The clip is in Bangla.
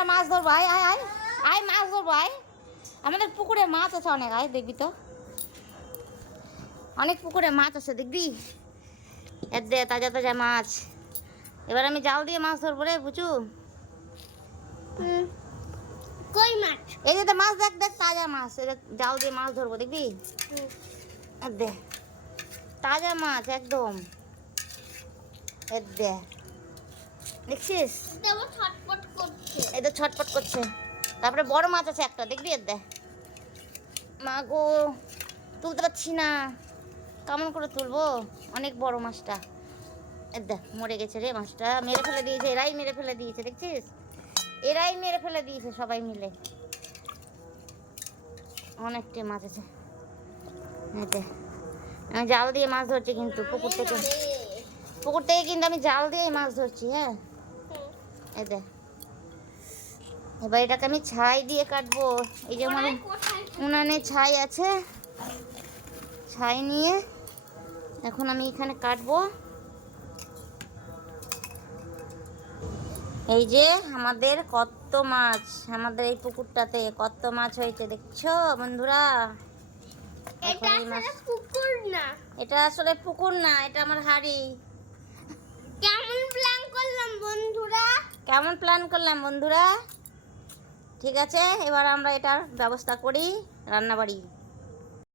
আমরা মাছ ধরবো, আয় আয় আয় আয়, মাছ ধরবো আয়। আমাদের পুকুরে মাছ আছে অনেক, আয় দেখবি তো, অনেক পুকুরে মাছ আছে দেখবি। এর দে তাজা তাজা মাছ। এবার আমি জাল দিয়ে মাছ ধরবো রে বুঝু। কই মাছ? এই যে মাছ, দেখ দেখ তাজা মাছ, জাল দিয়ে মাছ ধরবো দেখবি। এর দে তাজা মাছ একদম, এর দে দেখছিস, দেবো ছটপট করছে। এই তো ছটপট করছে। তারপরে বড় মাছ আছে একটা দেখবি, এর দে। মা গো, তুলতে পারছি না, কেমন করে তুলবো, অনেক বড় মাছটা। এর দেখ মরে গেছে রে মাছটা, মেরে ফেলে দিয়েছে, এরাই মেরে ফেলে দিয়েছে দেখছিস, এরাই মেরে ফেলে দিয়েছে সবাই মিলে। অনেকটা মাছ আছে। এই দে, আমি জাল দিয়ে মাছ ধরছি কিন্তু পুকুর থেকে, পুকুর থেকে কিন্তু আমি জাল দিয়ে মাছ ধরছি। হ্যাঁ এই দে, এবার এটাকে আমি ছাই দিয়ে কাটবো। এই যে আমার উনানে ছাই আছে, ছাই নিয়ে এখন আমি এখানে কাটবো। এই যে আমাদের কত মাছ, আমাদের এই পুকুরটাতে কত মাছ হয়েছে দেখছো বন্ধুরা। এটা আসলে পুকুর না, এটা আসলে পুকুর না, এটা আমার হাড়ি। কেমন প্ল্যান করলাম বন্ধুরা, কেমন প্ল্যান করলাম বন্ধুরা। ঠিক আছে, এবার আমরা এটার ব্যবস্থা করি রান্নাবাড়ি।